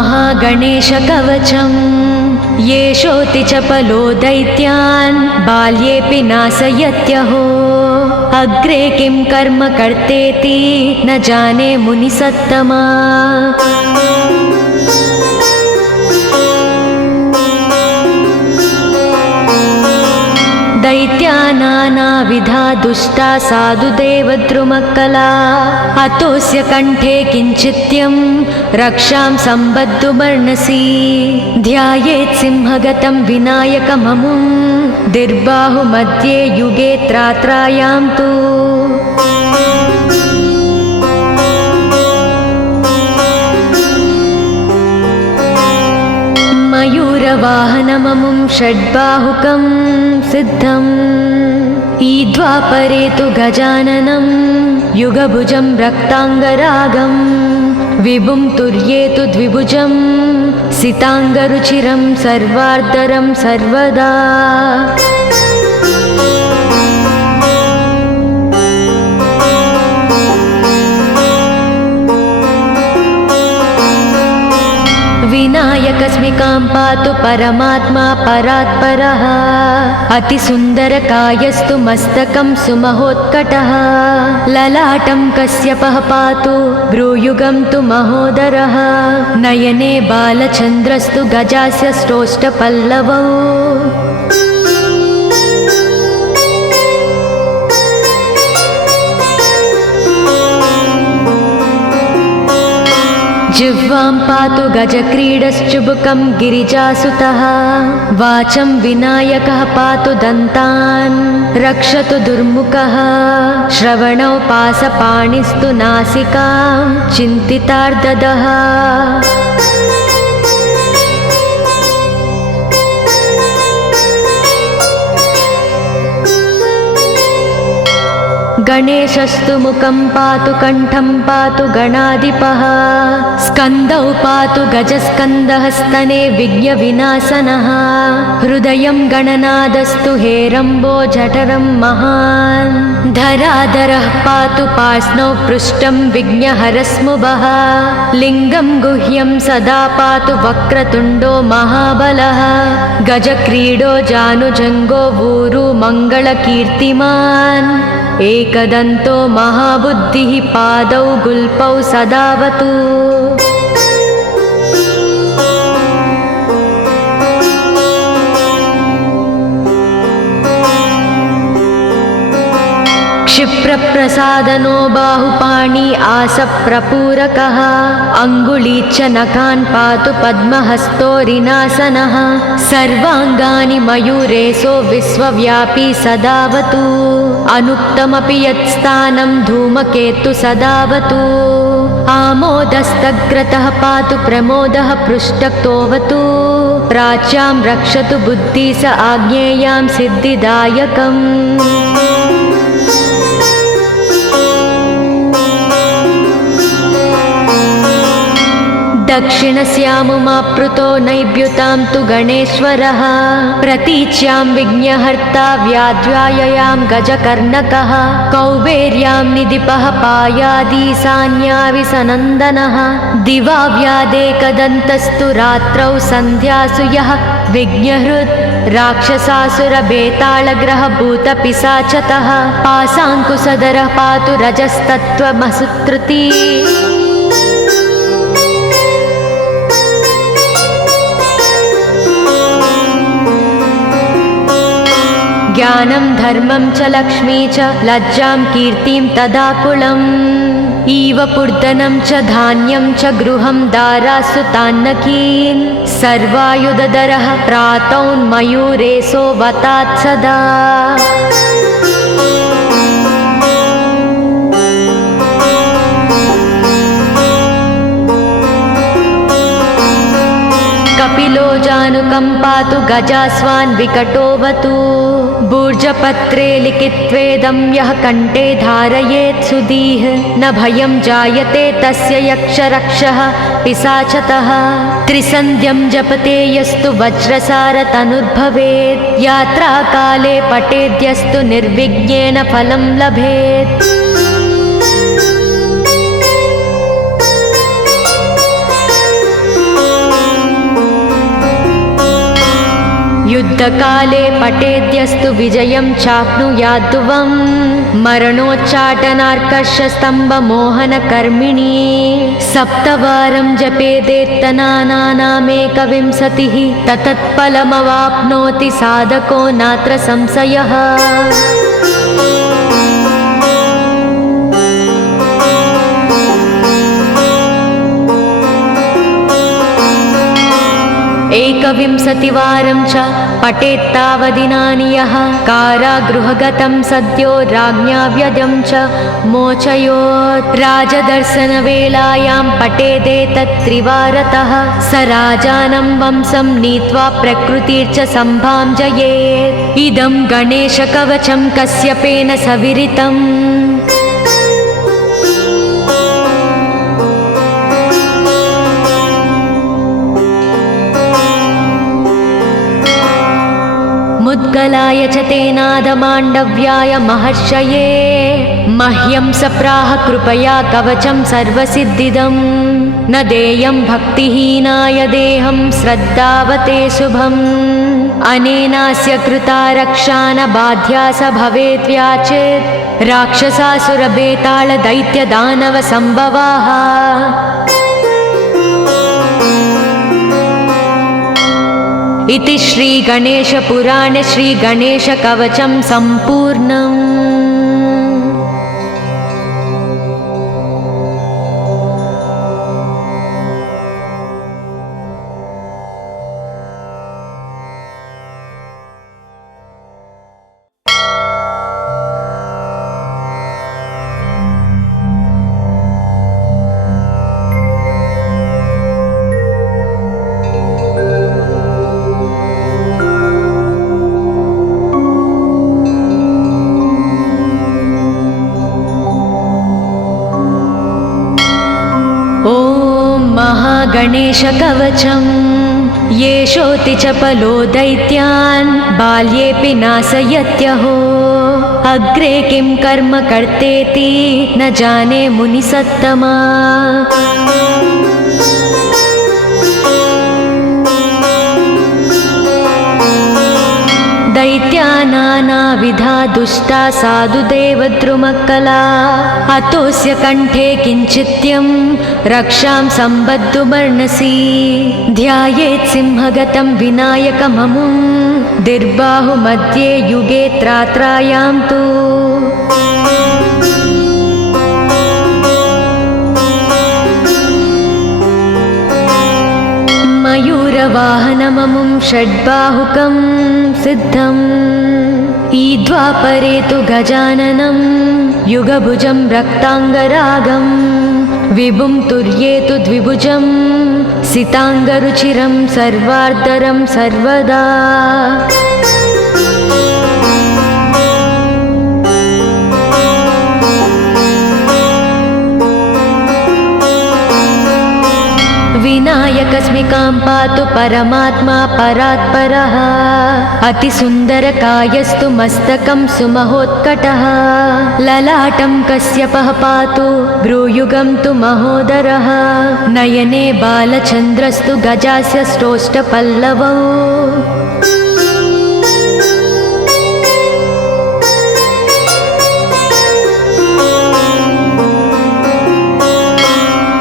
महागणेशकवचम् येषोऽति चपलो दैत्यान् बाल्येऽपि नाशयत्यहो अग्रे किं कर्म कर्तेति न जाने मुनिसत्तमा। दैत्या नानाविधा दुष्टा साधुदेवद्रुमक्कला अतोऽस्य कण्ठे किञ्चित्यं रक्षां सम्बद्धुमर्णसि ध्यायेत् सिंहगतं विनायकममुं दिर्बाहुमध्ये युगे त्रात्रायां तु मयूरवाहनममुं षड्बाहुकं सिद्धम् ईद्वापरे तु गजाननं युगभुजं रक्ताङ्गरागं विभुं तुर्ये तु द्विभुजं सिताङ्गरुचिरं सर्वार्धरं सर्वदा। विनायकस्मिकां पातु परमात्मा परात्परः अतिसुन्दरकायस्तु मस्तकं सुमहोत्कटः ललाटं कश्यपः पातु भ्रूयुगं तु महोदरः नयने बालचन्द्रस्तु गजास्य स्रोष्टपल्लवौ जिह्वां पातु गजक्रीडश्चुबुकं गिरिजासुतः वाचं विनायकः पातु दन्तान् रक्षतु दुर्मुखः श्रवणौ पासपाणिस्तु नासिकां चिन्तितार्ददः गणेशस्तु मुखं पातु कण्ठं पातु गणाधिपः स्कन्दौ पातु गजस्कन्दः स्तने विघ्नविनाशनः हृदयं गणनादस्तु हेरम्बो जठरं महान् धराधरः पातु पार्ष्णौ पृष्ठं विघ्नहरस्मुभः लिङ्गं गुह्यं सदा पातु वक्रतुण्डो महाबलः गजक्रीडो जानुजङ्गो ऊरु मङ्गलकीर्तिमान् एकदन्तो महाबुद्धिः पादौ गुल्पौ सदावतु क्षिप्रप्रसादनो बाहुपाणि आसप्रपूरकः अङ्गुलीच्च नखान् पातु पद्महस्तोरिनासनः सर्वाङ्गानि मयूरेशो विश्वव्यापी सदावतु अनुक्तमपि यत्स्थानं धूमकेतु सदावतु आमोदस्तग्रतः पातु प्रमोदः पृष्ठतोऽवतु प्राच्यां रक्षतु बुद्धि स आज्ञेयां सिद्धिदायकम् दक्षिणस्यामुमाप्लुतो नैव्युतां तु गणेश्वरः प्रतीच्यां विघ्नहर्ता व्याध्याययां गजकर्णकः कौबेर्यां निधिपः पायादीशान्याविसनन्दनः दिवा व्यादेकदन्तस्तु रात्रौ सन्ध्यासु यः विघ्नहृत् राक्षसासुरबेताళग्रहभूतपिशाचतः पाशाङ्कुशधरः पातु रजस्तत्त्वमसुत्रुति ज्ञानं धर्मं च लक्ष्मी च लज्जां कीर्तिं तदाकुलम् इव पूर्धनं च धान्यं च गृहं दारासु तान्नकीन् सर्वायुधधरः प्रातौन्मयूरेशो वतात् सदा कपिलो जानुकं पातु गजास्वान् विकटोऽवतु भूर्जपत्रे लिखित्वेदं यः कण्ठे धारयेत् सुधीः न भयं जायते तस्य यक्षरक्षः पिशाचतः त्रिसन्ध्यं जपते यस्तु वज्रसारतनुर्भवेत् यात्राकाले पठेद्यस्तु निर्विघ्नेन फलं लभेत् युद्धकाले पठेद्यस्तु विजयं चाप्नुयाद्ध्रुवम् मरणोच्चाटनार्कषस्तम्भमोहनकर्मिणी सप्तवारं जपेदेत्तनानामेकविंशतिः ततत्फलमवाप्नोति साधको नात्र संशयः। एकविंशतिवारं च पठेत्तावदिनानि यः कारागृहगतं सद्यो राज्ञा व्यजं च मोचयोत् राजदर्शनवेलायां पठेदेतत्त्रिवारतः स राजानं वंशं नीत्वा प्रकृतिर्च सम्भाजयेत्। इदं गणेशकवचं कश्यपेन सविरितम्। मुद्गलाय च तेनादमाण्डव्याय महर्षये मह्यं सप्राह कृपया कवचं सर्वसिद्धिदं न देयं भक्तिहीनाय देहं श्रद्धावते शुभम् अनेनास्य कृता रक्षा न बाध्या स भवेद्व्याचेत् राक्षसासुरबेताल दैत्यदानव संभवाः। इति श्री गणेशपुराणे श्री गणेशकवचं सम्पूर्णम्। गणेशकवचं येषोऽति चपलो दैत्यान् बाल्येऽपि नाशयत्यहो अग्रे किं कर्म कर्तेति न जाने मुनिसत्तमा। दैत्या नानाविधा दुष्टा साधुदेवद्रुमकला अतोऽस्य कण्ठे किञ्चित्यं रक्षां सम्बद्धुमर्णसि ध्यायेत् सिंहगतं विनायकममुं दिर्बाहुमध्ये युगे त्रात्रायां तु मयूरवाहनममुं षड्बाहुकं सिद्धम् ईद्वापरे तु गजाननं युगभुजं रक्ताङ्गरागं विभुं तुर्ये तु द्विभुजं सिताङ्गरुचिरं सर्वार्धरं सर्वदा। विनायकस्मिकां पातु परमात्मा परात्परः अतिसुन्दरकायस्तु मस्तकं सुमहोत्कटः ललाटं कश्यपः पातु भ्रूयुगं तु महोदरः नयने बालचन्द्रस्तु गजास्य स्रोष्ठपल्लवौ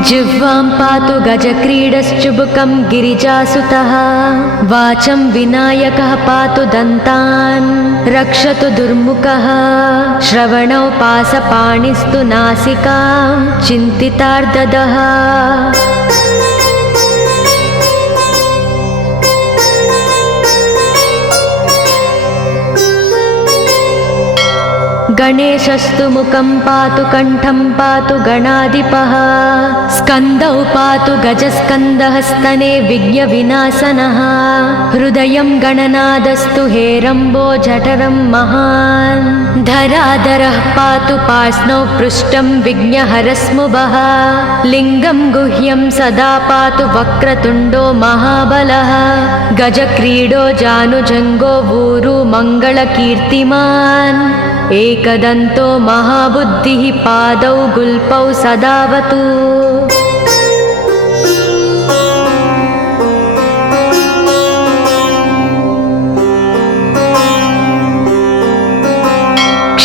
जिह्वां पातु गजक्रीडश्चुबुकं गिरिजासुतः वाचं विनायकः पातु दन्तान् रक्षतु दुर्मुखः श्रवणौ पासपाणिस्तु नासिकां चिन्तितार्ददः गणेशस्तु मुखं पातु कण्ठं पातु गणाधिपः स्कन्दौ पातु गजस्कन्दः स्तने विघ्नविनाशनः हृदयं गणनादस्तु हेरम्बो जठरं महान् धराधरः पातु पार्ष्णौ पृष्ठं विघ्नहरस्मुभः लिङ्गं गुह्यं सदा पातु वक्रतुण्डो महाबलः गजक्रीडो जानुजङ्गो ऊरु मङ्गलकीर्तिमान् एकदन्तो महाबुद्धिः पादौ गुल्पौ सदावतु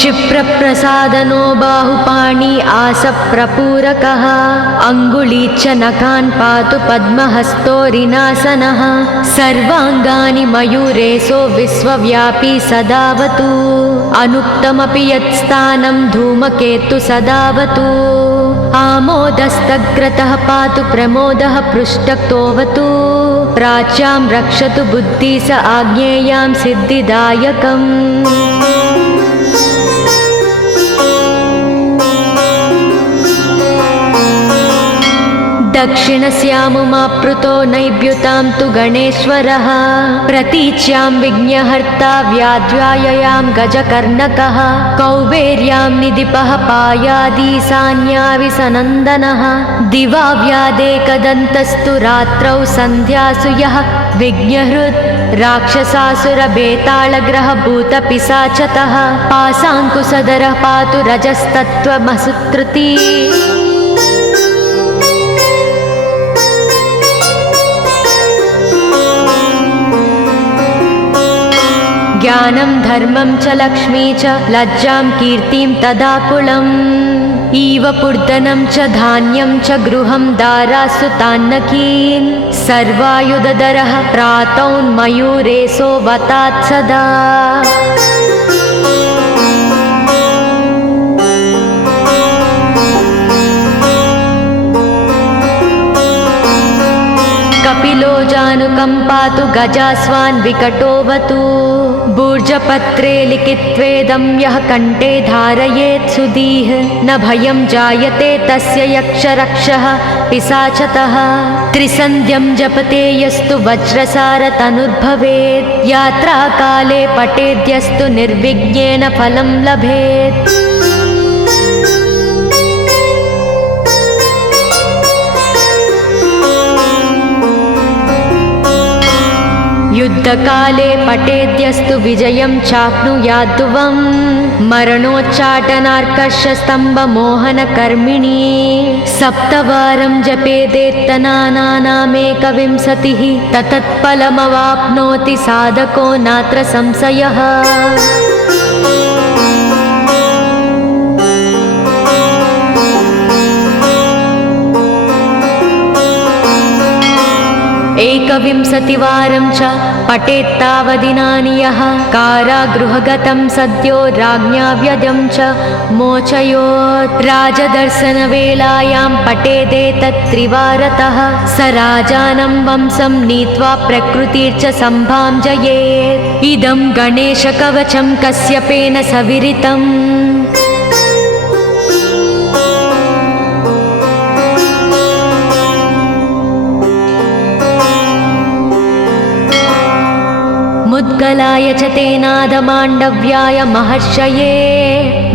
क्षिप्रप्रसादनो बाहुपाणि आसप्रपूरकः अङ्गुली च नखान् पातु पद्महस्तोरिनासनः सर्वाङ्गानि मयूरेशो विश्वव्यापी सदावतु अनुक्तमपि यत्स्थानं धूमकेतु सदावतु आमोदस्तग्रतः पातु प्रमोदः पृष्ठतोऽवतु प्राच्यां रक्षतु बुद्धि स आज्ञेयां सिद्धिदायकम् दक्षिणस्यामुमाप्लुतो नैव्युतां तु गणेश्वरः प्रतीच्यां विघ्नहर्ता व्याध्याययां गजकर्णकः कौबेर्यां निधिपः पायादीशान्याविसनन्दनः दिवा व्यादेकदन्तस्तु रात्रौ सन्ध्यासु यः विघ्नहृत् राक्षसासुरबेताళग्रहभूतपिशाचतः पासाङ्कुशधरः पातु रजस्तत्त्वमसुत्रुती ज्ञानं धर्मं च लक्ष्मी च लज्जां कीर्तिं तदाकुलम् इव पूर्धनं च धान्यं च गृहं दारासु तान्नकीन् सर्वायुधधरः प्रातौन्मयूरेशो वतात् सदा कपिलो जानुकम्पातु गजास्वान् विकटोऽवतु भूर्जपत्रे लिखित्वेदं यः कण्ठे धारयेत् सुधीः न भयं जायते तस्य यक्षरक्षः पिशाचतः त्रिसन्ध्यं जपते यस्तु वज्रसारतनुर्भवेत् यात्राकाले पठेद्यस्तु निर्विघ्नेन फलं लभेत् युद्धकाले पठेद्यस्तु विजयं चाप्नुयाद्ध्रुवम् मरणोच्चाटनार्कर्षस्तम्भमोहनकर्मिणी सप्तवारं जपेदेत्तनानामेकविंशतिः ततत्फलमवाप्नोति साधको नात्र संशयः एकविंशतिवारं च पठेत्तावदिनानि यः कारागृहगतं सद्यो राज्ञा व्यजं च मोचयोत् राजदर्शनवेलायां पठेदेतत्त्रिवारतः स राजानं वंशं नीत्वा प्रकृतिर्च सम्भाञ्जयेत् इदं गणेशकवचं कश्यपेन सविरितम् मुद्गलाय च तेनादमाण्डव्याय महर्षये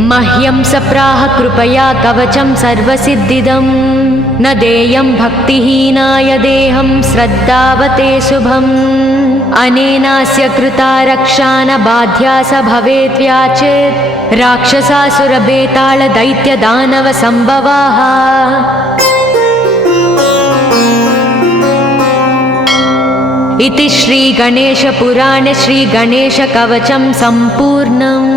मह्यं सप्राह कृपया कवचं सर्वसिद्धिदं न देयं भक्तिहीनाय देहं श्रद्धावते शुभम् अनेनास्य कृता रक्षा न बाध्या स भवेद्व्याचेत् राक्षसासुरबेताళदैत्यदानवसम्भवाः इति श्रीगणेशपुराणे श्रीगणेशकवचं सम्पूर्णम्।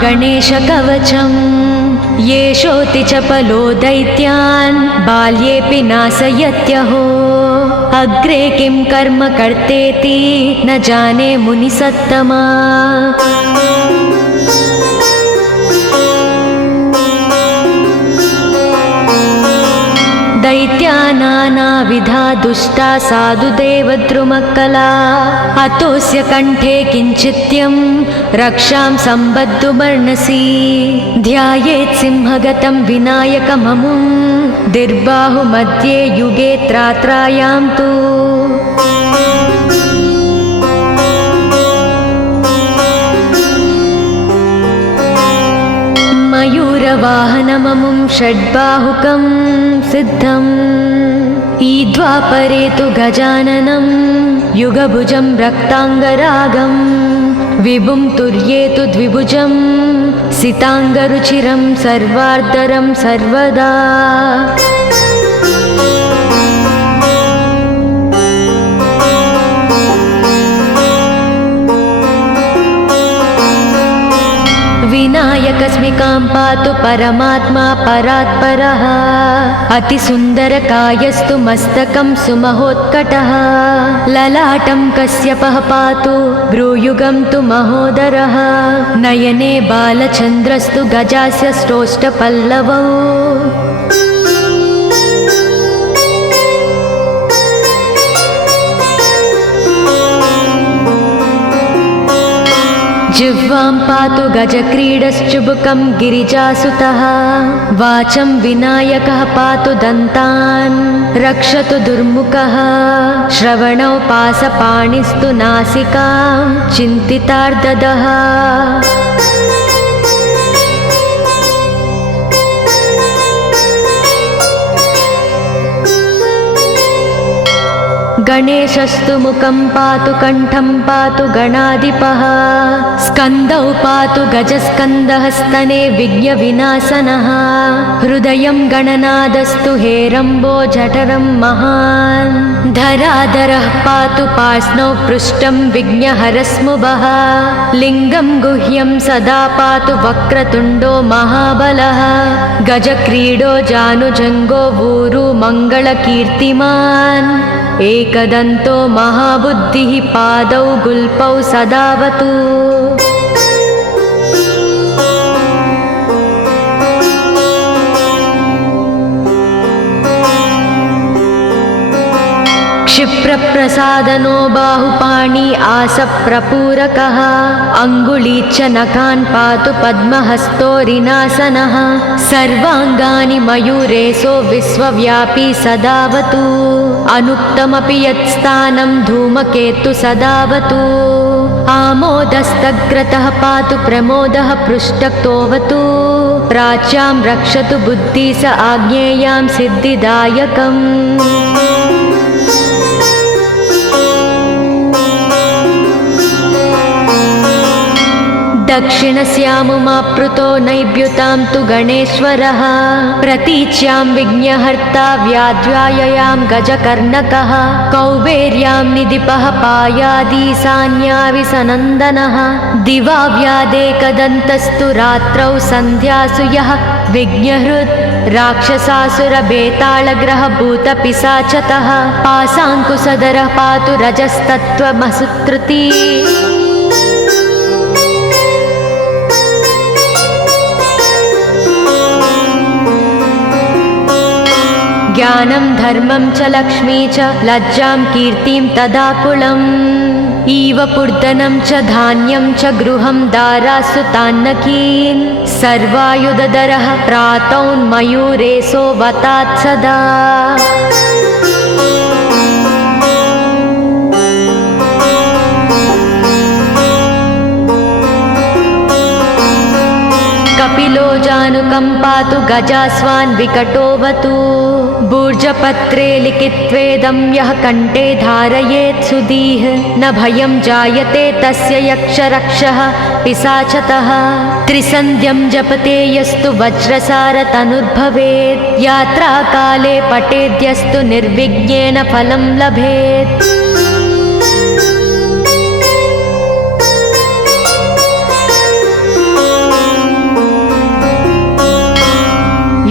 गणेशकवचं येषोऽति चपलो दैत्यान् बाल्येऽपि नाशयत्यहो अग्रे किं कर्म कर्तेति न जाने मुनिसत्तमा दैत्या नानाविधा दुष्टा साधुदेवद्रुमक्कला अतोऽस्य कण्ठे किञ्चित्यं रक्षां सम्बद्धुमर्णसि ध्यायेत् सिंहगतं विनायकममुं दिर्बाहुमध्ये युगे त्रात्रायां तु गरुडवाहनममुं षड्बाहुकं सिद्धम् ईद्वापरे तु गजाननं युगभुजं रक्ताङ्गरागं विभुं तुर्ये तु द्विभुजं सिताङ्गरुचिरं सर्वार्धरं सर्वदा विनायकस्मिकां पातु परमात्मा परात्परः अतिसुन्दरकायस्तु मस्तकं सुमहोत्कटः ललाटं कश्यपः पातु भ्रूयुगं तु महोदरः नयने बालचन्द्रस्तु गजास्य श्रोष्ठपल्लवौ जिह्वां पातु गजक्रीडश्चुबुकं गिरिजासुतः वाचं विनायकः पातु दन्तान् रक्षतु दुर्मुखः श्रवणौ पासपाणिस्तु नासिकां चिन्तितार्ददः गणेशस्तु मुखं पातु कण्ठं पातु गणाधिपः स्कन्दौ पातु गजस्कन्दः स्तने विघ्नविनाशनः हृदयं गणनादस्तु हेरम्बो जठरं महान् धराधरः पातु पार्ष्णौ पृष्ठं विघ्नहरस्मुभः लिङ्गं गुह्यं सदा पातु वक्रतुण्डो महाबलः गजक्रीडो जानुजङ्गो ऊरु मङ्गलकीर्तिमान् एकदन्तो महाबुद्धिः पादौ गुल्पौ सदावतु क्षिप्रप्रसादनो बाहुपाणि आसप्रपूरकः अङ्गुली च नखान् पातु पद्महस्तोरिनासनः सर्वाङ्गानि मयूरेशो विश्वव्यापी सदावतु अनुक्तमपि यत्स्थानं धूमकेतु सदावतु आमोदस्तग्रतः पातु प्रमोदः पृष्ठतोऽवतु प्राच्यां रक्षतु बुद्धि स आज्ञेयां सिद्धिदायकम् दक्षिणस्यामुमाप्लुतो नैव्युतां तु गणेश्वरः प्रतीच्यां विघ्नहर्ता व्याध्याययां गजकर्णकः कौबेर्यां निधिपः पायादीशान्याविसनन्दनः दिवा व्यादेकदन्तस्तु रात्रौ सन्ध्यासु यः विघ्नहृत् राक्षसासुरभेताళग्रहभूतपिशाचतः पाशाङ्कुशधरः पातु रजस्तत्त्वमसुत्रुती ज्ञानं धर्मं च लक्ष्मी च लज्जां कीर्तिं तदाकुलम् इव पूर्धनं च धान्यं च गृहं दारासु तान्नकीन् सर्वायुधधरः प्रातौन्मयूरेशो वतात् सदा कपिलो जानुकं पातु गजास्वान् विकटोऽवतु भूर्जपत्रे लिखित्वेदं यः कण्ठे धारयेत् सुधीः न भयं जायते तस्य यक्षरक्षः पिशाचतः त्रिसन्ध्यं जपते यस्तु वज्रसारतनुर्भवेत् यात्राकाले पठेद्यस्तु निर्विघ्नेन फलं लभेत्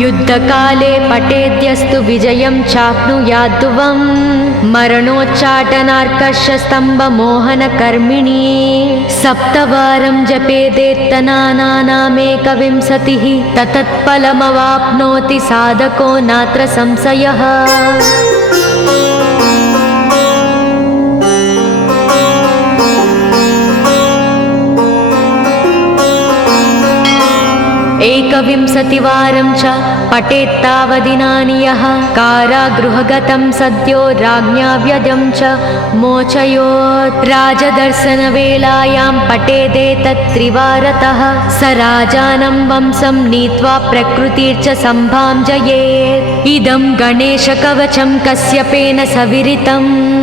युद्धकाले पठेद्यस्तु विजयं चाप्नुयाद्ध्रुवम् मरणोच्चाटनार्कर्षस्तम्भमोहनकर्मिणी सप्तवारं जपेदेत्तनानामेकविंशतिः ततत्फलमवाप्नोति साधको नात्र संशयः एकविंशतिवारं च पठेत्तावदिनानि यः कारागृहगतं सद्यो राज्ञा व्यदं च मोचयोत्। राजदर्शनवेलायां पठेदेतत् त्रिवारतः स राजानं वंशं नीत्वा प्रकृतिर्च सम्भाञ्जयेत्। इदं गणेशकवचं कश्यपेन सविरितम्।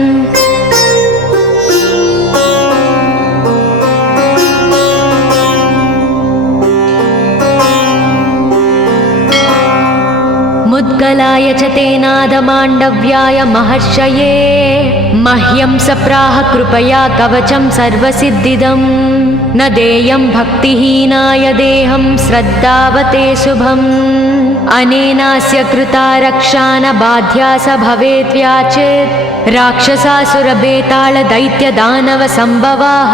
मुद्गलाय च तेनादमाण्डव्याय महर्षये मह्यं सप्राह कृपया कवचं सर्वसिद्धिदम्। न देयं भक्तिहीनाय देहं श्रद्धावते शुभम्। अनेनास्य कृता रक्षा न बाध्या स भवेत् व्याचेत्। राक्षसासुरबेतालदैत्यदानवसम्भवाः।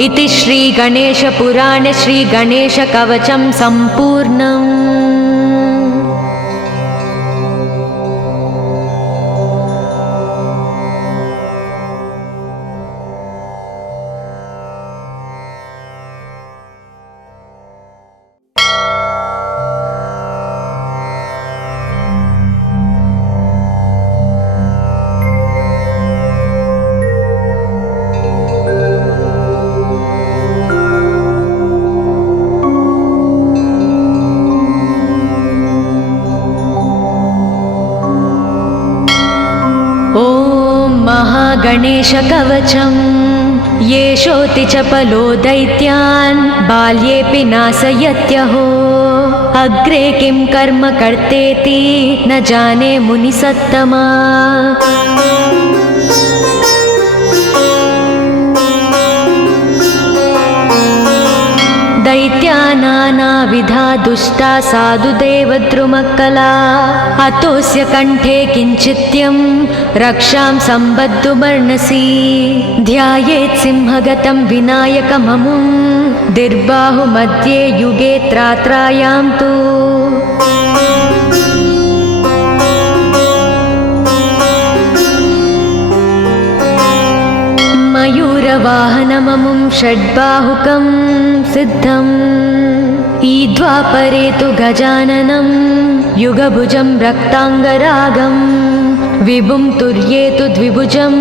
इति श्रीगणेशपुराणे श्रीगणेशकवचं सम्पूर्णम्। गणेशकवचं येषोऽति चपलो दैत्यान् बाल्येऽपि नाशयत्यहो। अग्रे किं कर्म कर्तेति न जाने मुनिसत्तमा। दैत्या नानाविधा दुष्टा साधुदेवद्रुमक्कला। अतोऽस्य कण्ठे किञ्चित्यं रक्षां सम्बद्धुमर्णसि। ध्यायेत् सिंहगतं विनायकममुं दिर्बाहुमध्ये युगे त्रात्रायां तु। मयूरवाहनममुं षड्बाहुकं सिद्धम्। ईद्वापरे तु गजाननं युगभुजं रक्ताङ्गरागं। विभुं तुर्ये तु द्विभुजं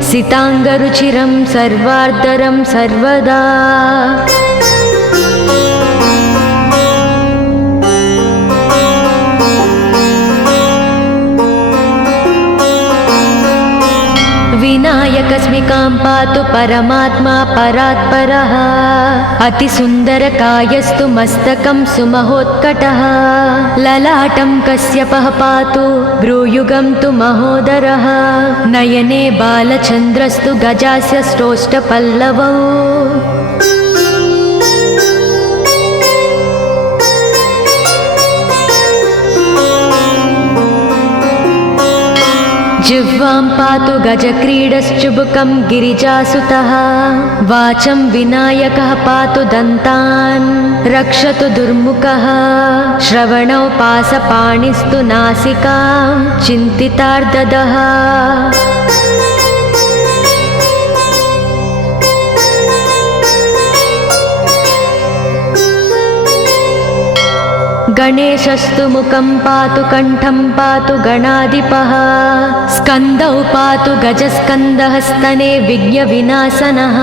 सिताङ्गरुचिरं सर्वार्धरं सर्वदा। विनायकस्मिकां पातु परमात्मा परात्परः। अतिसुन्दरकायस्तु मस्तकं सुमहोत्कटः। ललाटं कश्यपः पातु भ्रूयुगं तु महोदरः। नयने बालचन्द्रस्तु गजास्य श्रोष्ठपल्लवौ। जिह्वां पातु गजक्रीडश्चुबुकं गिरिजासुतः। वाचं विनायकः पातु दन्तान् रक्षतु दुर्मुखः। श्रवणौ पासपाणिस्तु नासिकां चिन्तितार्ददः। गणेशस्तु मुखं पातु कण्ठं पातु गणाधिपः। स्कन्दौ पातु गजस्कन्दः स्तने विघ्नविनाशनः।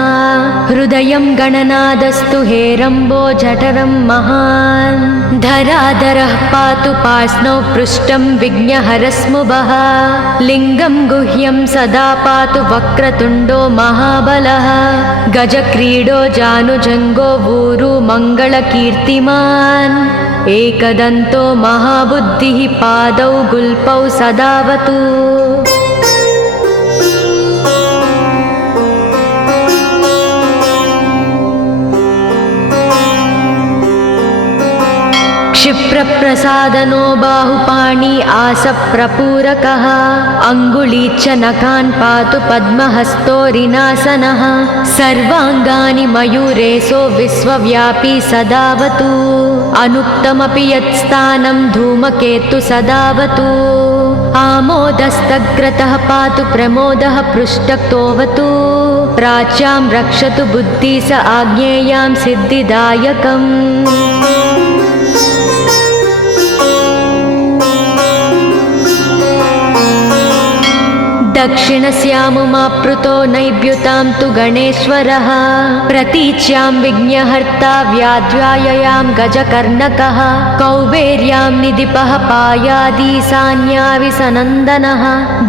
हृदयं गणनादस्तु हेरम्बो जठरं महान्। धराधरः पातु पार्ष्णौ पृष्ठं विघ्नहरस्मुभः। लिङ्गं गुह्यं सदा पातु वक्रतुण्डो महाबलः। गजक्रीडो जानुजङ्गो ऊरु मङ्गलकीर्तिमान्। एकदन्तो महाबुद्धिः पादौ गुल्पौ सदावतु। क्षिप्रप्रसादनो बाहुपाणि आसप्रपूरकः। अङ्गुलीच्च नखान् पातु पद्महस्तोरिनासनः। सर्वाङ्गानि मयूरेशो विश्वव्यापी सदावतु। अनुक्तमपि यत्स्थानं धूमकेतु सदावतु। आमोदस्तग्रतः पातु प्रमोदः पृष्ठक्तोऽवतु प्राच्यां रक्षतु बुद्धि स आज्ञेयां सिद्धिदायकम् दक्षिणस्यामुमाप्लुतो नैव्युतां तु गणेश्वरः प्रतीच्यां विघ्नहर्ता व्याध्याययां गजकर्णकः कौबेर्यां निधिपः पायादीशान्याविसनन्दनः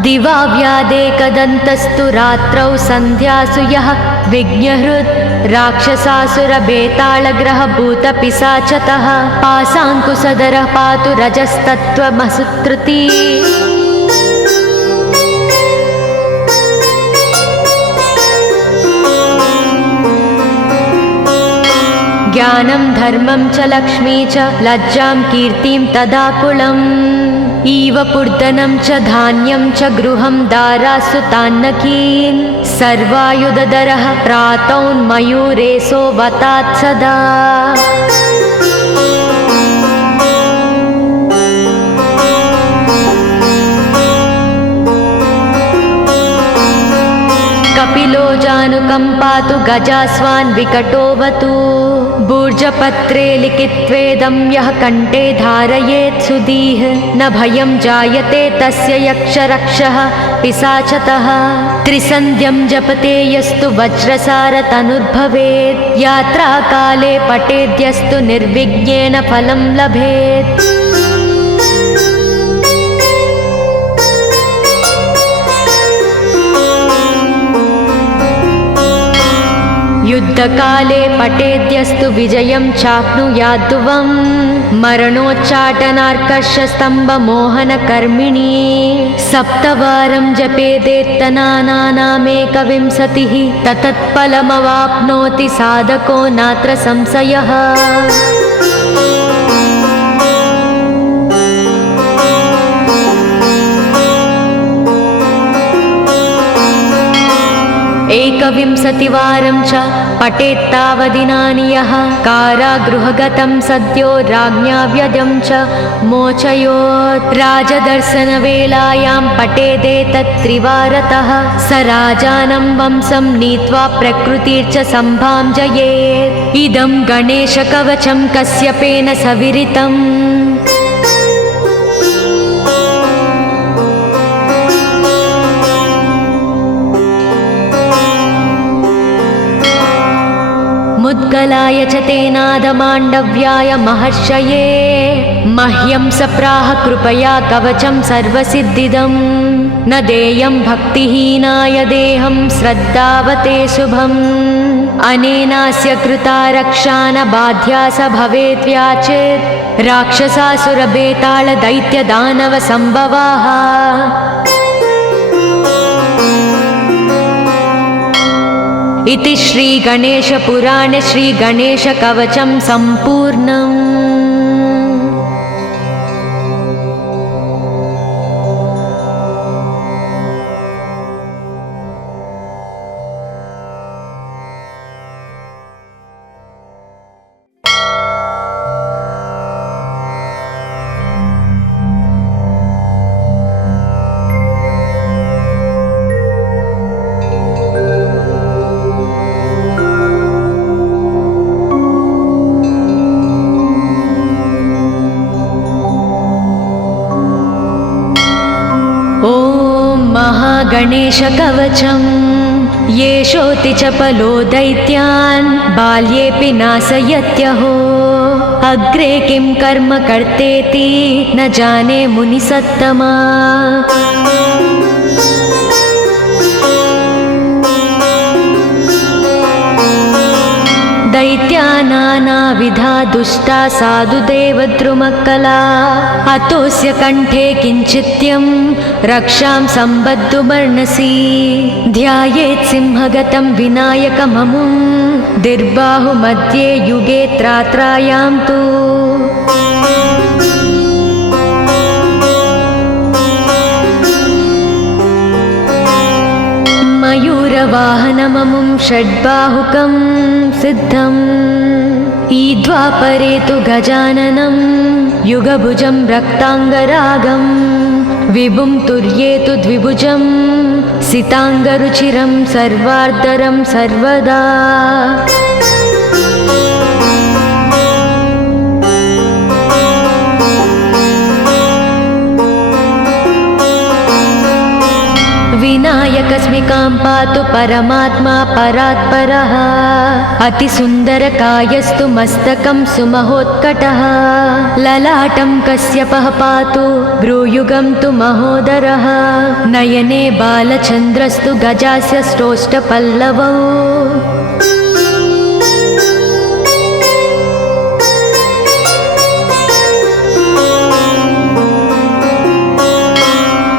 दिवा व्यादेकदन्तस्तु रात्रौ सन्ध्यासु यः विघ्नहृत् राक्षसासुरबेताళग्रहभूतपिशाचतः पासाङ्कुशधरः पातु रजस्तत्त्वमसुत्रुती ज्ञानं धर्मं च लक्ष्मी च लज्जां कीर्तिं तदाकुलम् इव पूर्धनं च धान्यं च गृहं दारासुतान्नकीन् सर्वायुधधरः प्रातौन्मयूरेशो वतात् सदा कपिलो जानुकम्पातु गजास्वान् विकटोऽवतु भूर्जपत्रे लिखित्वेदं यः कण्ठे धारयेत् सुधीः न भयं जायते तस्य यक्षरक्षः पिशाचतः त्रिसन्ध्यं जपते यस्तु वज्रसारतनुर्भवेत् यात्राकाले पठेद्यस्तु निर्विघ्नेन फलं लभेत् युद्धकाले पठेद्यस्तु विजयं चाप्नुयाद्ध्रुवम् मरणोच्चाटनार्कर्षस्तम्भमोहनकर्मिणी सप्तवारं जपेदेत्तनानामेकविंशतिः ततत्फलमवाप्नोति साधको नात्र संशयः एकविंशतिवारं च पठेत्तावदिनानि यः कारागृहगतं सद्यो राज्ञा व्यजं च मोचयोत् राजदर्शनवेलायां पठेदेतत्त्रिवारतः स राजानं वंशं नीत्वा प्रकृतिर्च सम्भाजयेत् इदं गणेशकवचं कश्यपेन सविरितम् मुद्गलाय च तेनादमाण्डव्याय महर्षये मह्यं सप्राह कृपया कवचं सर्वसिद्धिदं न देयं भक्तिहीनाय देहं श्रद्धावते शुभम् अनेनास्य कृता रक्षा न बाध्या स भवेत् व्याचेत् राक्षसासुरबेताళदैत्यदानवसम्भवाः इति श्रीगणेशपुराणे श्रीगणेशकवचं सम्पूर्णम्। गणेशकवचं येषोऽति चपलो दैत्यान् बाल्येऽपि नाशयत्यहो अग्रे किं कर्म कर्तेति न जाने मुनिसत्तमा दैत्या नानाविधा दुष्टा साधुदेवद्रुमक्कला अतोऽस्य कण्ठे किञ्चित्यं रक्षां सम्बद्धुमर्णसि ध्यायेत् सिंहगतं विनायकममुं दिर्बाहुमध्ये युगे त्रात्रायां तु मयूरवाहनममुं षड्बाहुकं सिद्धम् ईद्वापरे तु गजाननं युगभुजं रक्ताङ्गरागं विभुं तुर्येतु द्विभुजं सिताङ्गरुचिरं सर्वार्धरं सर्वदा विनायकस्मिकां पातु परमात्मा परात्परः अतिसुन्दरकायस्तु मस्तकं सुमहोत्कटः ललाटं कश्यपः पातु भ्रूयुगं तु महोदरः नयने बालचन्द्रस्तु गजास्य स्रोष्ठपल्लवौ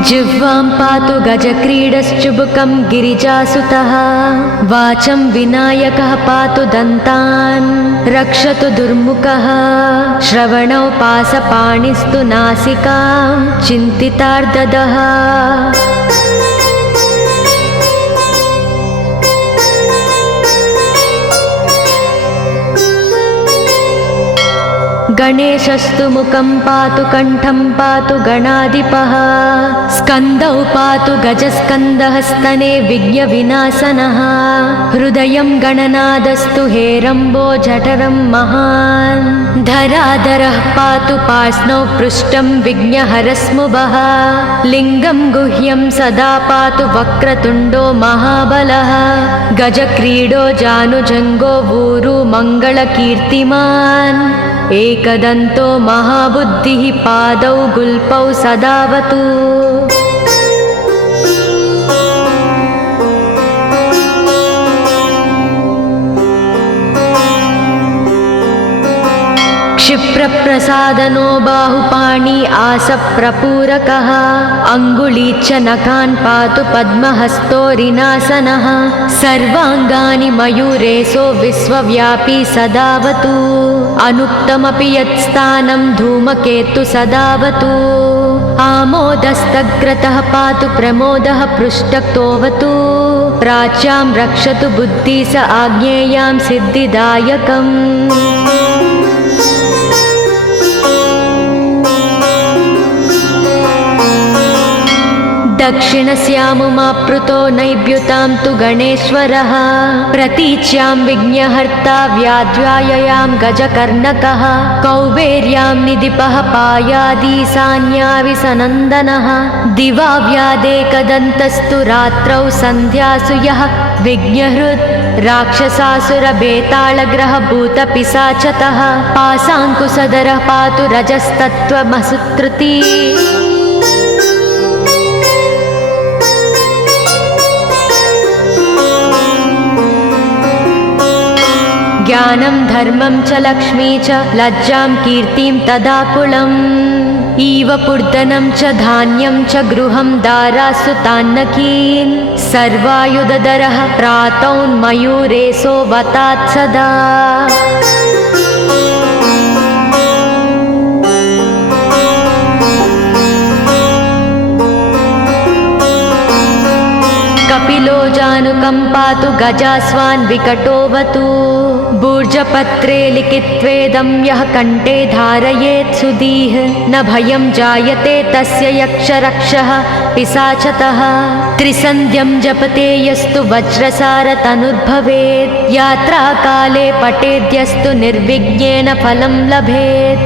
जिह्वां पातु गजक्रीडश्चुबुकं गिरिजासुतः वाचं विनायकः पातु दन्तान् रक्षतु दुर्मुखः श्रवणौ पासपाणिस्तु नासिकां चिन्तितार्ददः गणेशस्तु मुखं पातु कण्ठं पातु गणाधिपः स्कन्दौ पातु गजस्कन्दः स्तने विघ्नविनाशनः हृदयं गणनादस्तु हेरम्बो जठरं महान् धराधरः पातु पार्ष्णौ पृष्ठं विघ्नहरस्मुभः लिङ्गं गुह्यं सदा पातु वक्रतुण्डो महाबलः गजक्रीडो जानुजङ्गो ऊरु मङ्गलकीर्तिमान् एकदन्तो महाबुद्धिः पादौ गुल्पौ सदावतु क्षिप्रप्रसादनो बाहुपाणि आसप्रपूरकः अङ्गुली च नखान् पातु पद्महस्तोरिनासनः सर्वाङ्गानि मयूरेशो विश्वव्यापी सदावतु अनुक्तमपि यत्स्थानं धूमकेतु सदावतु आमोदस्तग्रतः पातु प्रमोदः पृष्ठतोऽवतु प्राच्यां रक्षतु बुद्धि स आज्ञेयां सिद्धिदायकम् दक्षिणस्यामुमाप्लुतो नैव्युतां तु गणेश्वरः प्रतीच्यां विघ्नहर्ता व्याध्याययां गजकर्णकः कौबेर्यां निधिपः पायादीशान्याविसनन्दनः दिवा व्यादेकदन्तस्तु रात्रौ सन्ध्यासु यः विघ्नहृत् राक्षसासुरबेताళग्रहभूतपिशाचतः पाशाङ्कुशधरः पातु रजस्तत्त्वमसुत्रुति ज्ञानं धर्मं च लक्ष्मी च लज्जां कीर्तिं तदाकुलम् इव पूर्धनं च धान्यं च गृहं दारासु तान्नकीन् सर्वायुधधरः प्रातौन्मयूरेशो वतात् सदा कपिलो जानुकं पातु गजास्वान् विकटोऽवतु भूर्जपत्रे लिखित्वेदं यः कण्ठे धारयेत् सुधीः न भयं जायते तस्य यक्षरक्षः पिशाचतः त्रिसन्ध्यं जपते यस्तु वज्रसारतनुर्भवेत् यात्राकाले पठेद्यस्तु निर्विघ्नेन फलं लभेत्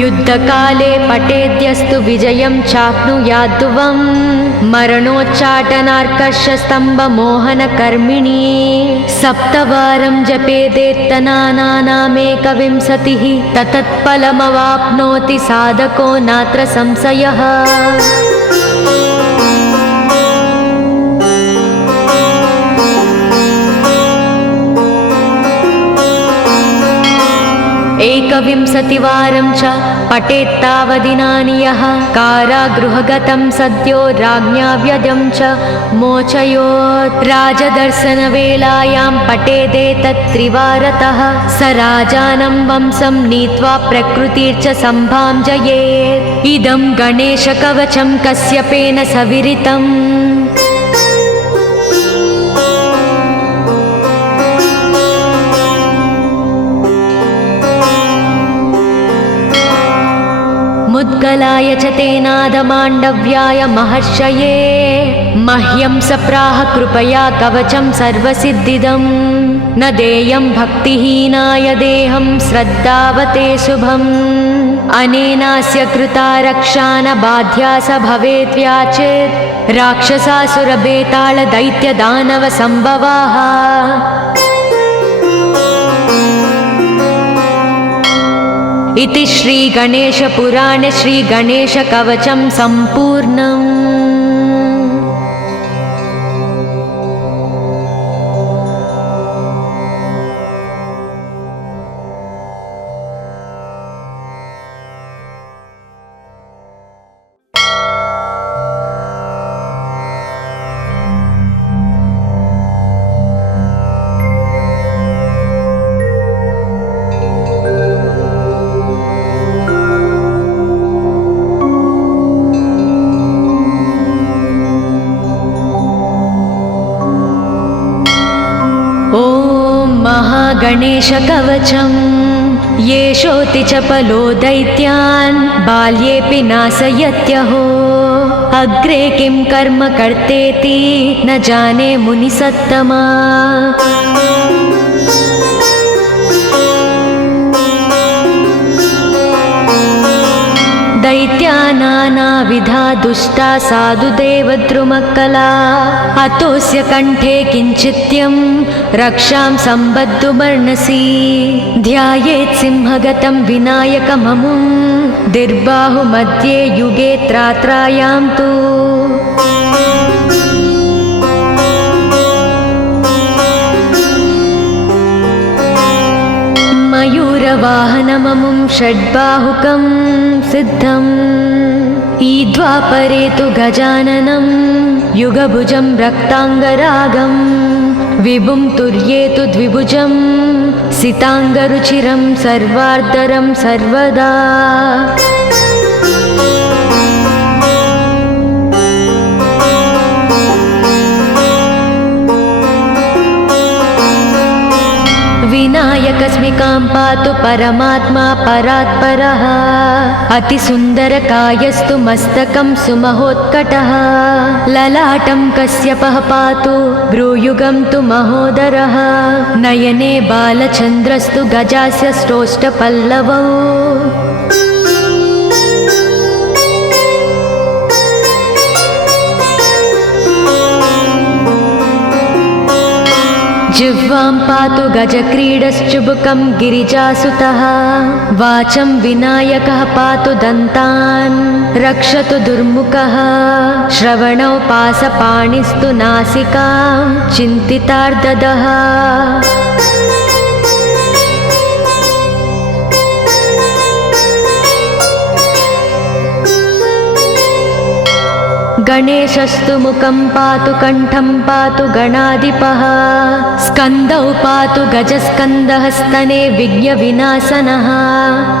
युद्धकाले पठेद्यस्तु विजयं चाप्नुयाद्ध्रुवं मरणोच्चाटनार्कषस्तम्भमोहनकर्मिणी सप्तवारं जपेदेत्तनानामेकविंशतिः ततत्फलमवाप्नोति साधको नात्र संशयः एकविंशतिवारं च पठेत्तावदिनानि यः कारागृहगतं सद्यो राज्ञा व्यजं च मोचयोत् राजदर्शनवेलायां पठेदेतत्त्रिवारतः स राजानं वंशं नीत्वा प्रकृतिर्च सम्भां जयेत् इदं गणेशकवचं कश्यपेन सविरितम् मुद्गलाय च तेनादमाण्डव्याय महर्षये मह्यं सप्राह कृपया कवचं सर्वसिद्धिदं न देयं भक्तिहीनाय देहं श्रद्धावते शुभम् अनेनास्य कृता रक्षा न बाध्या स भवेद्व्याचेत् राक्षसासुरबेतालदैत्यदानवसम्भवाः इति श्रीगणेशपुराणे श्रीगणेशकवचं सम्पूर्णम्। गणेशकवचं येषोऽति चपलो दैत्यान् बाल्येऽपि नाशयत्यहो अग्रे किं कर्म कर्तेति न जाने मुनिसत्तमा दैत्या नानाविधा दुष्टा साधुदेवद्रुमक्कला अतोऽस्य कंठे किञ्चित्यं रक्षां सम्बद्धुमर्णसि ध्यायेत् सिंहगतं विनायकममुं दिर्बाहुमध्ये युगे त्रात्रायां तु मयूरवाहनममुं षड्बाहुकं सिद्धम् ईद्वापरे तु गजाननं युगभुजं रक्ताङ्गरागं विभुं तुर्ये तु द्विभुजं सिताङ्गरुचिरं सर्वार्धरं सर्वदा विनायकस्मिकां पातु परमात्मा परात्परः अतिसुन्दरकायस्तु मस्तकं सुमहोत्कटः ललाटं कश्यपः पातु भ्रूयुगं तु महोदरः नयने बालचन्द्रस्तु गजास्य स्रोष्टपल्लवौ जिह्वां पातु गजक्रीडश्चुबुकं गिरिजासुतः वाचं विनायकः पातु दन्तान् रक्षतु दुर्मुखः श्रवणौ पासपाणिस्तु नासिकां चिन्तितार्ददः गणेशस्तु मुखं पातु कण्ठं पातु गणाधिपः स्कन्दौ पातु गजस्कन्दः स्तने विघ्नविनाशनः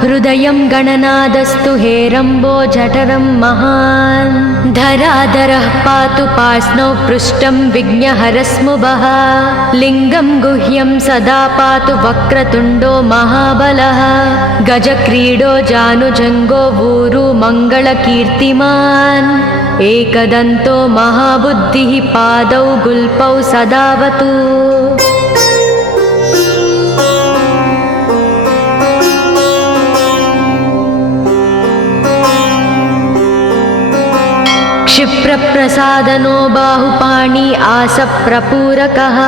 हृदयं गणनादस्तु हेरम्बो जठरं महान् धराधरः पातु पार्ष्णौ पृष्ठं विघ्नहरस्मुभः लिङ्गं गुह्यं सदा पातु वक्रतुण्डो महाबलः गजक्रीडो जानुजङ्गो ऊरु मङ्गलकीर्तिमान् एकदन्तो महाबुद्धिः पादौ गुल्पौ सदावतु क्षिप्रप्रसादनो बाहुपाणि आसप्रपूरकः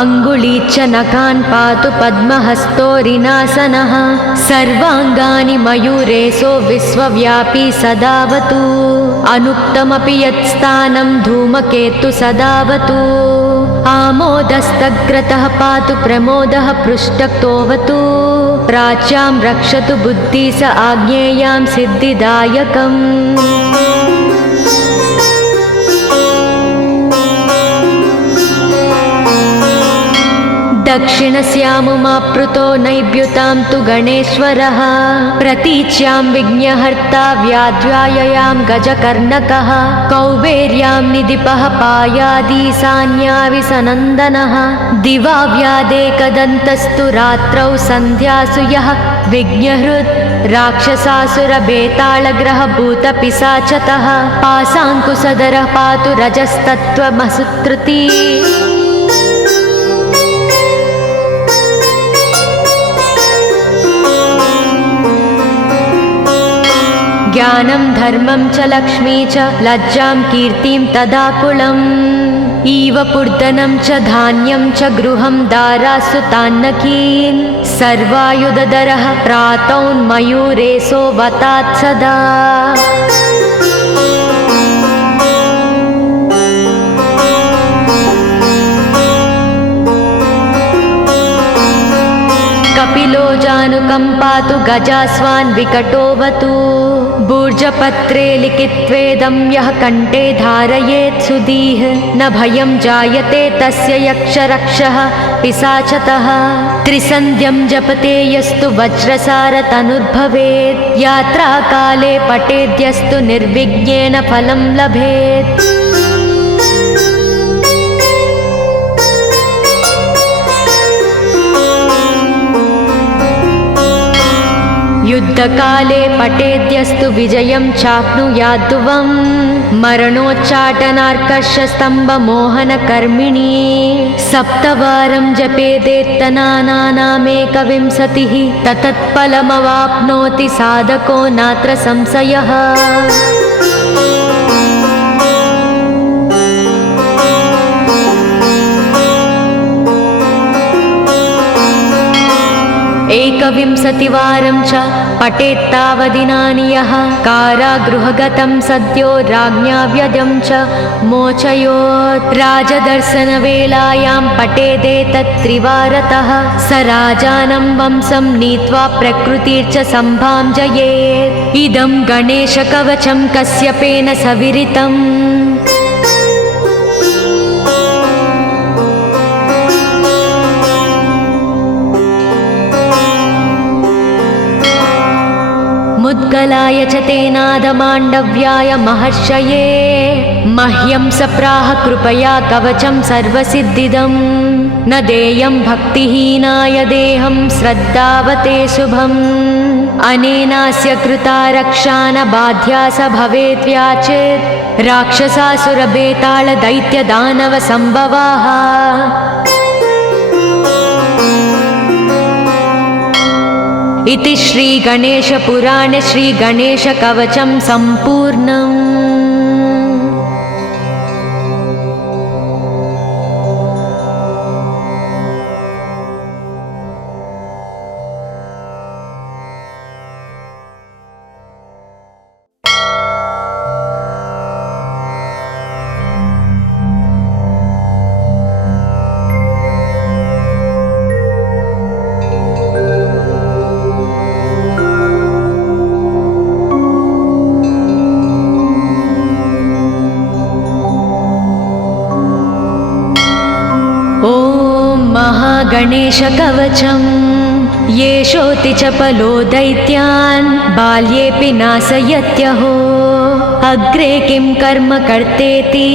अङ्गुलीच्च नखान् पातु पद्महस्तोरिनासनः सर्वाङ्गानि मयूरेशो विश्वव्यापी सदावतु अनुक्तमपि यत्स्थानं धूमकेतु सदावतु आमोदस्तग्रतः पातु प्रमोदः पृष्ठतोऽवतु प्राच्यां रक्षतु बुद्धि स आज्ञेयां सिद्धिदायकम् दक्षिणस्यामुमाप्लुतो नैव्युतां तु गणेश्वरः प्रतीच्यां विघ्नहर्ता व्याध्याययां गजकर्णकः कौबेर्यां निधिपः पायादीशान्याविसनन्दनः दिवा व्यादेकदन्तस्तु रात्रौ सन्ध्यासु यः विघ्नहृत् राक्षसासुरबेताళग्रहभूतपिशाचतः पासाङ्कुशधरः पातु रजस्तत्त्वमसुत्रुती ज्ञानं धर्मं च लक्ष्मी च लज्जां कीर्तिं तदाकुलम् इव पूर्धनं च धान्यं च गृहं दारासु तान्नकीन् सर्वायुधधरः प्रातौन्मयूरेशो वतात् सदा कपिलो जानुकम्पातु गजास्वान् विकटोऽवतु भूर्जपत्रे लिखित्वेदं यः कण्ठे धारयेत् सुधीः न भयं जायते तस्य यक्षरक्षः पिशाचतः त्रिसन्ध्यं जपते यस्तु वज्रसारतनुर्भवेत् यात्राकाले पठेद्यस्तु निर्विघ्नेन फलं लभेत् युद्धकाले पठेद्यस्तु विजयं चाप्नुयाद्ध्रुवम् मरणोच्चाटनार्कषस्तम्भमोहनकर्मिणी सप्तवारं जपेदेत्तनानामेकविंशतिः ततत्फलमवाप्नोति साधको नात्र संशयः एकविंशतिवारं च पठेत्तावदिनानि यः कारागृहगतं सद्यो राज्ञा व्यजं च मोचयोत् राजदर्शनवेलायां पठेदेतत्त्रिवारतः स राजानं वंशं नीत्वा प्रकृतिर्च सम्भाजयेत् इदं गणेशकवचं कश्यपेन सविरितम् मुद्गलाय च तेनादमाण्डव्याय महर्षये मह्यं सप्राह कृपया कवचं सर्वसिद्धिदं न देयं भक्तिहीनाय देहं श्रद्धावते शुभम् अनेनास्य कृता रक्षा न बाध्या स भवेत् व्याचेत् राक्षसासुरबेताళदैत्यदानवसम्भवाः इति श्रीगणेशपुराणे श्रीगणेशकवचं सम्पूर्णम्। गणेशकवचं येषोऽति चपलो दैत्यान् बाल्येऽपि नाशयत्यहो अग्रे किं कर्म कर्तेति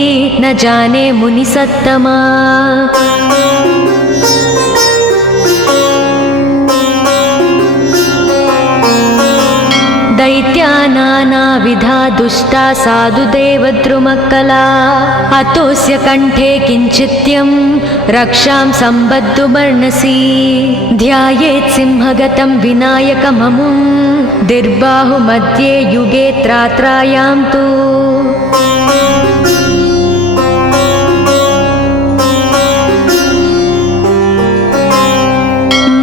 न जाने मुनिसत्तमा दैत्यानानाविधा दुष्टा साधुदेवद्रुमकला अतोऽस्य कण्ठे किञ्चित्यं रक्षां सम्बद्धुमर्णसि ध्यायेत् सिंहगतं विनायकममुं दिर्बाहुमध्ये युगे त्रात्रायां तु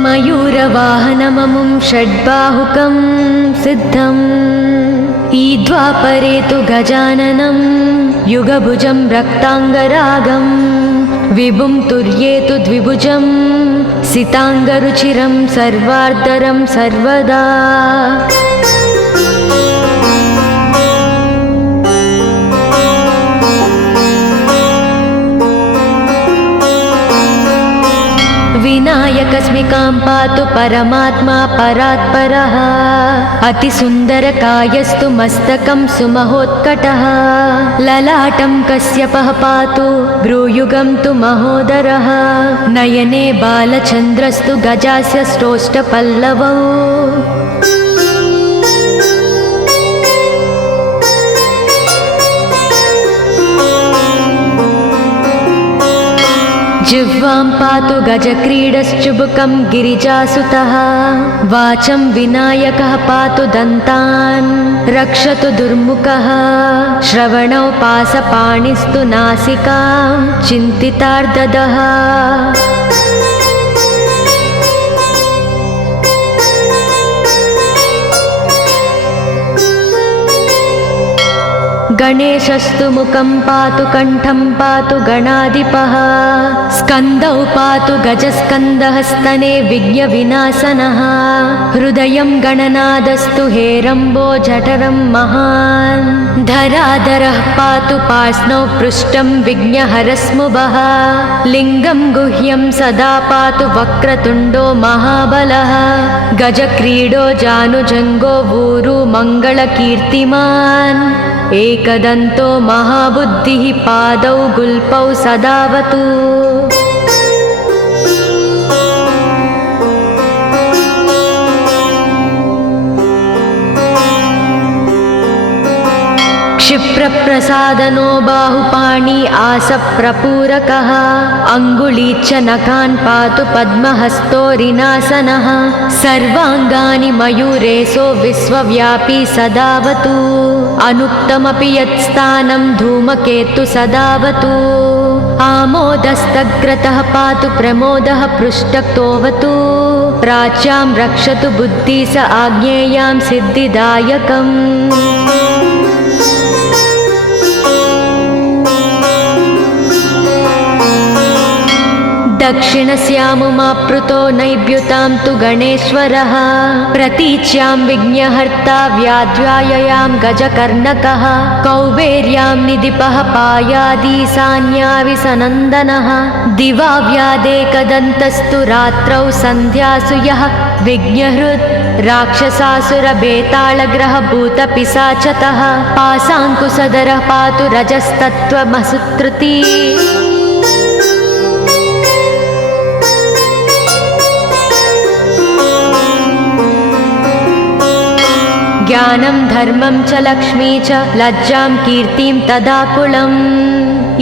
मयूरवाहनममुं षड्बाहुकं सिद्धम् ईद्वापरे तु गजाननं युगभुजं रक्ताङ्गरागं विभुं तुर्ये तु द्विभुजं सिताङ्गरुचिरं सर्वार्धरं सर्वदा विनायकस्मिकां मां पातु परमात्मा परात्परः अतिसुन्दरकायस्तु मस्तकं सुमहोत्कटः ललाटं कश्यपः पातु भ्रूयुगं तु महोदरः नयने बालचन्द्रस्तु गजास्य श्रोष्ठपल्लवौ जिह्वां पातु गजक्रीडश्चुबुकं गिरिजासुतः वाचं विनायकः पातु दन्तान् रक्षतु दुर्मुखः श्रवणौ पासपाणिस्तु नासिकां चिन्तितार्ददः गणेशस्तु मुखं पातु कण्ठं पातु गणाधिपः स्कन्दौ पातु गजस्कन्दः स्तने विघ्नविनाशनः हृदयं गणनादस्तु हेरम्बो जठरं महान् धराधरः पातु पार्ष्णौ पृष्ठं विघ्नहरस्मुभः लिङ्गं गुह्यं सदा पातु वक्रतुण्डो महाबलः गजक्रीडो जानुजङ्गो ऊरु मङ्गलकीर्तिमान् एकदन्तो महाबुद्धिः पादौ गुल्पौ सदावतु क्षिप्रप्रसादनो बाहुपाणि आसप्रपूरकः अङ्गुलीच्च नखान् पातु पद्महस्तोरिनासनः सर्वाङ्गानि मयूरेशो विश्वव्यापी सदावतु अनुक्तमपि यत्स्थानं धूमकेतु सदावतु आमोदस्तग्रतः पातु प्रमोदः पृष्ठतोऽवतु प्राच्यां रक्षतु बुद्धि स आज्ञेयां सिद्धिदायकम् दक्षिणस्यामुमाप्लुतो नैव्युतां तु गणेश्वरः प्रतीच्यां विघ्नहर्ता व्याध्याययां गजकर्णकः कौबेर्यां निधिपः पायादीशान्याविसनन्दनः दिवा व्यादेकदन्तस्तु रात्रौ सन्ध्यासु यः विघ्नहृत् राक्षसासुरभेतालग्रह भूतपिशाचतः पाशाङ्कुशधरः पातु रजस्तत्त्वमसुत्रुती ज्ञानं धर्मं च लक्ष्मी च लज्जां कीर्तिं तदाकुलम्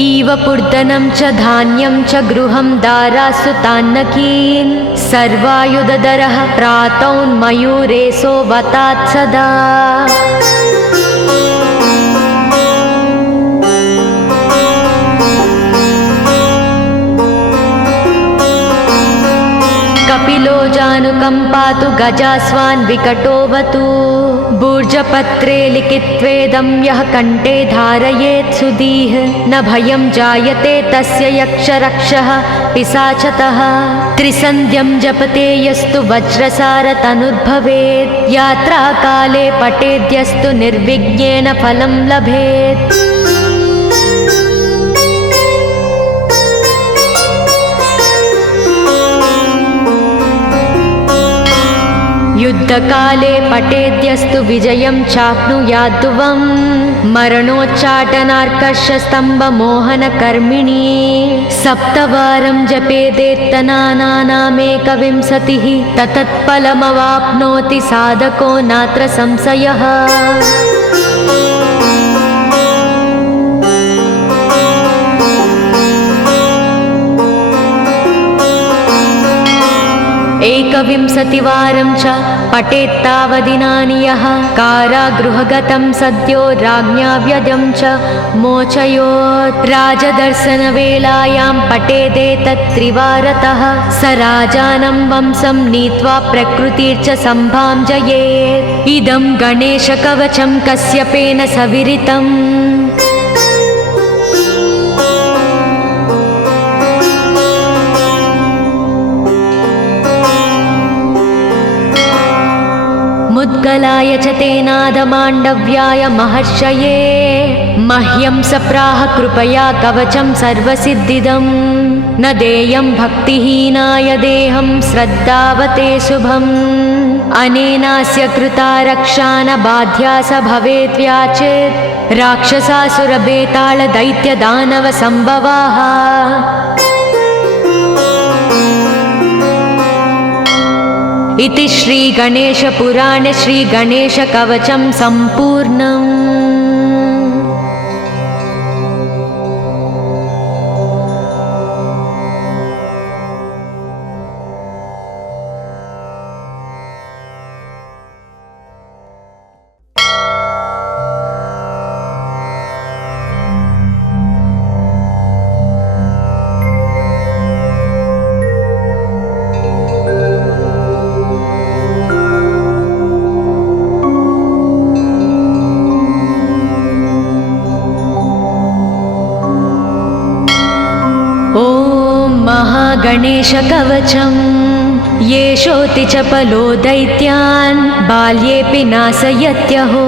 इव पूर्धनं च धान्यं च गृहं दारासु तान्नकीन् सर्वायुधधरः प्रातौन्मयूरेशो वतात् सदा कपिलो जानुकं पातु गजास्वान् विकटोऽवतु भूर्जपत्रे लिखित्वेदं यः कण्ठे धारयेत् सुधीः न भयं जायते तस्य यक्षरक्षः पिशाचतः त्रिसन्ध्यं जपते यस्तु वज्रसारतनुर्भवेत् यात्राकाले पठेद्यस्तु निर्विघ्नेन फलं लभेत् युद्धकाले पठेद्यस्तु विजयं चाप्नुयाद्ध्रुवम् मरणोच्चाटनार्कर्षस्तम्भमोहनकर्मिणी सप्तवारं जपेदेत्तनानामेकविंशतिः ततत्फलमवाप्नोति साधको नात्र संशयः एकविंशतिवारं च पठेत्तावदिनानि यः कारागृहगतं सद्यो राज्ञा व्यजं च मोचयोत् राजदर्शनवेलायां पठेदेतत्त्रिवारतः स राजानं वंशं नीत्वा प्रकृतिर्च सम्भाञ्जयेत् इदं गणेशकवचं कश्यपेन सविरितम् मुद्गलाय च तेनादमाण्डव्याय महर्षये मह्यं सप्राह कृपया कवचं सर्वसिद्धिदम् न देयं भक्तिहीनाय देहं श्रद्धावते शुभम् अनेनास्य कृता रक्षा न बाध्या स भवेद्व्याचित् राक्षसासुरबेताल दैत्यदानव संभवाः। इति श्री गणेश पुराणे श्री गणेश कवचं सम्पूर्णम्। गणेशकवचं येषोऽति चपलो दैत्यान् बाल्येऽपि नाशयत्यहो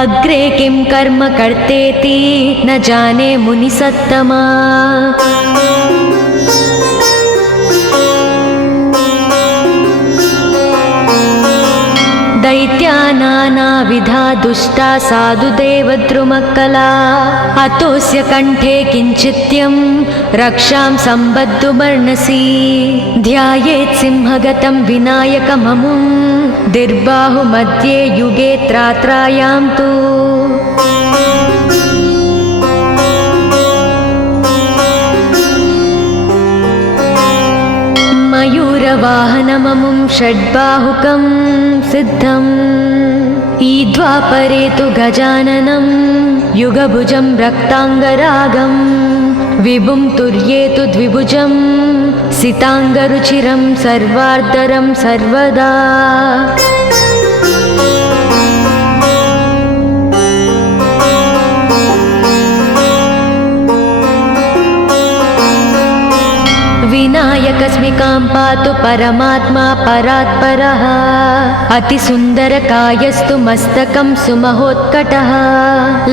अग्रे किं कर्म कर्तेति न जाने मुनिसत्तमा। दैत्या नानाविधा दुष्टा साधुदेवद्रुमक्कला अतोऽस्य कण्ठे किञ्चित्यं रक्षां सम्बद्धुमर्णसि ध्यायेत् सिंहगतं विनायकममुं दिर्बाहुमध्ये युगे त्रात्रायां तु मयूरवाहनममुं षड्बाहुकं सिद्धम् ईद्वापरे तु गजाननं युगभुजं रक्ताङ्गरागं विभुं तुर्ये तु द्विभुजं सिताङ्गरुचिरं सर्वार्धरं सर्वदा। विनायकस्मिकां पातु परमात्मा परात्परः अतिसुन्दरकायस्तु मस्तकं सुमहोत्कटः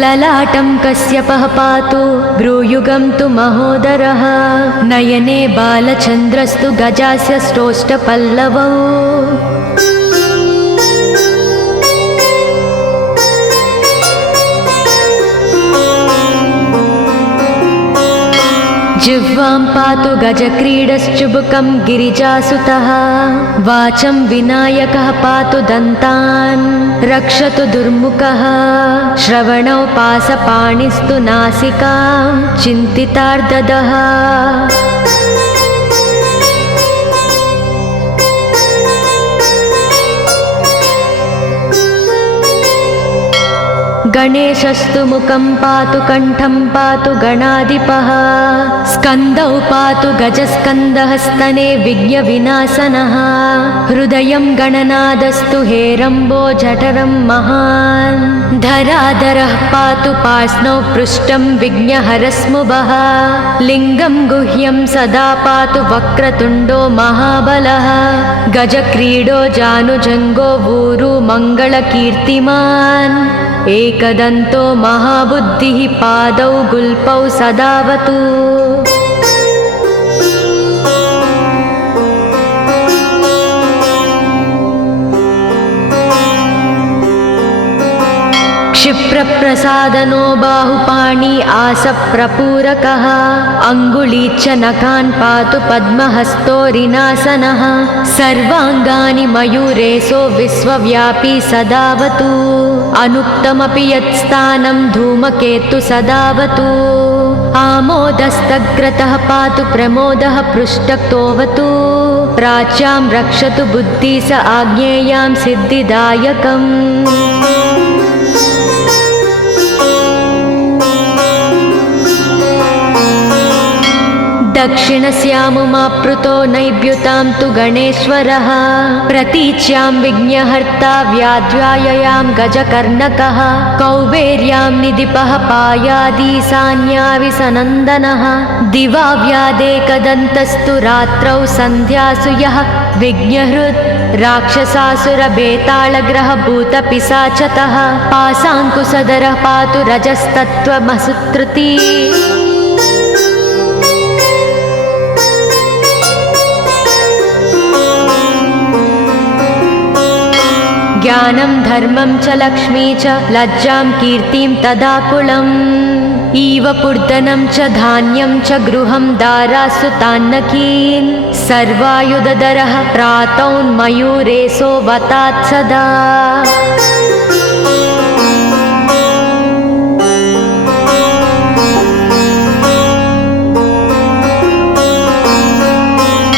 ललाटं कश्यपः पातु भ्रूयुगं तु महोदरः नयने बालचन्द्रस्तु गजास्य श्रोष्ठपल्लवौ जिह्वां पातु गजक्रीडश्चुबुकं गिरिजासुतः वाचं विनायकः पातु दन्तान् रक्षतु दुर्मुखः श्रवणौ पासपाणिस्तु नासिकां चिन्तितार्ददः। गणेशस्तु मुखं पातु कण्ठं पातु गणाधिपः स्कन्दौ पातु गजस्कन्दः स्तने विघ्नविनाशनः हृदयं गणनादस्तु हेरम्बो जठरं महान् धराधरः पातु पार्ष्णौ पृष्ठं विघ्नहरस्मुभः लिङ्गं गुह्यं सदा पातु वक्रतुण्डो महाबलः गजक्रीडो जानुजङ्गो ऊरु मङ्गलकीर्तिमान् एकदन्तो महाबुद्धिः पादौ गुल्पौ सदावतु। क्षिप्रप्रसादनो बाहुपाणि आसप्रपूरकः अङ्गुलीच्च नखान् पातु पद्महस्तोरिनासनः सर्वाङ्गानि मयूरेशो विश्वव्यापी सदावतु अनुक्तमपि यत्स्थानं धूमकेतु सदावतु आमोदस्तग्रतः पातु प्रमोदः पृष्ठतोऽवतु प्राच्यां रक्षतु बुद्धि स आज्ञेयां सिद्धिदायकम्। दक्षिणस्यामुमाप्लुतो नैव्युतां तु गणेश्वरः प्रतीच्यां विघ्नहर्ता व्याध्याययां गजकर्णकः कौबेर्यां निधिपः पायादीशान्याविसनन्दनः दिवा व्यादेकदन्तस्तु रात्रौ सन्ध्यासु यः विघ्नहृत् राक्षसासुरभेतालग्रहभूतपिशाचतः पासाङ्कुशधरः पातु रजस्तत्त्वमसुत्रुति ज्ञानं धर्मं च लक्ष्मी च लज्जां कीर्तिं तदा कुलम् इव पूर्धनं च धान्यं च गृहं दारासुतान्नकीन् सर्वायुधधरः प्रातौन्मयूरेशो वतात् सदा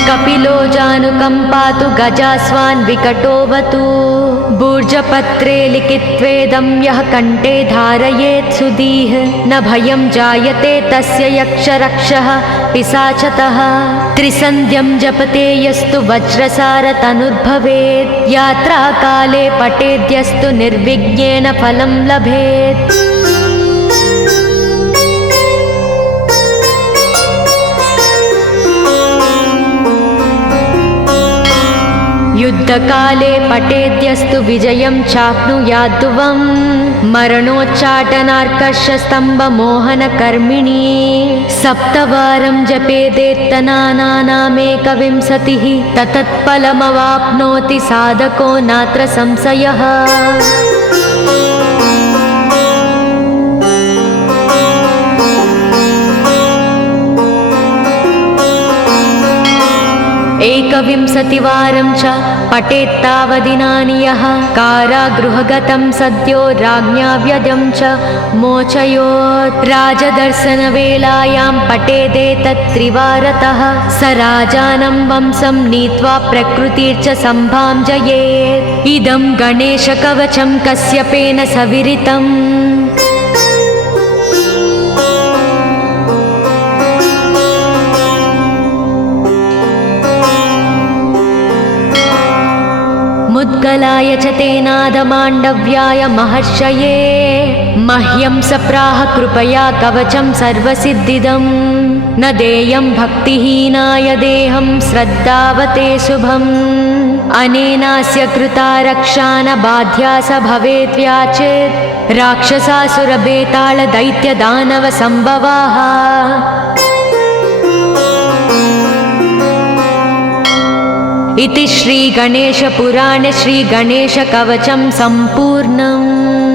कपिलो जानुकम्पातु गजास्वान् विकटोऽवतु भूर्जपत्रे लिखित्वेदं यः कण्ठे धारयेत् सुधीः न भयं जायते तस्य यक्षरक्षः पिशाचतः त्रिसन्ध्यं जपते यस्तु वज्रसारतनुर्भवेत् यात्राकाले पठेद्यस्तु निर्विघ्नेन फलं लभेत् युद्धकाले पठेद्यस्तु विजयं चाप्नुयाद्ध्रुवम् मरणोच्चाटनार्कर्षस्तम्भमोहनकर्मिणी सप्तवारं जपेदेत्तनानामेकविंशतिः ततत्फलमवाप्नोति साधको नात्र संशयः एकविंशतिवारं च पठेत्तावदिनानि यः कारागृहगतं सद्यो राज्ञा व्यदं च मोचयोत् राजदर्शनवेलायां पठेदेतत्त्रिवारतः स राजानं वंशं नीत्वा प्रकृतिर्च सम्भाञ्जयेत् इदं गणेशकवचं कश्यपेन सविरितम् मुद्गलाय च तेनादमाण्डव्याय महर्षये मह्यं सप्राह कृपया कवचं सर्वसिद्धिदं न देयं भक्तिहीनाय देहं श्रद्धावते शुभम् अनेनास्य कृता रक्षा न बाध्या स भवेत् व्याचेत् राक्षसासुरभेतालदैत्यदानवसम्भवाः इति श्रीगणेशपुराणे श्रीगणेशकवचं सम्पूर्णम्।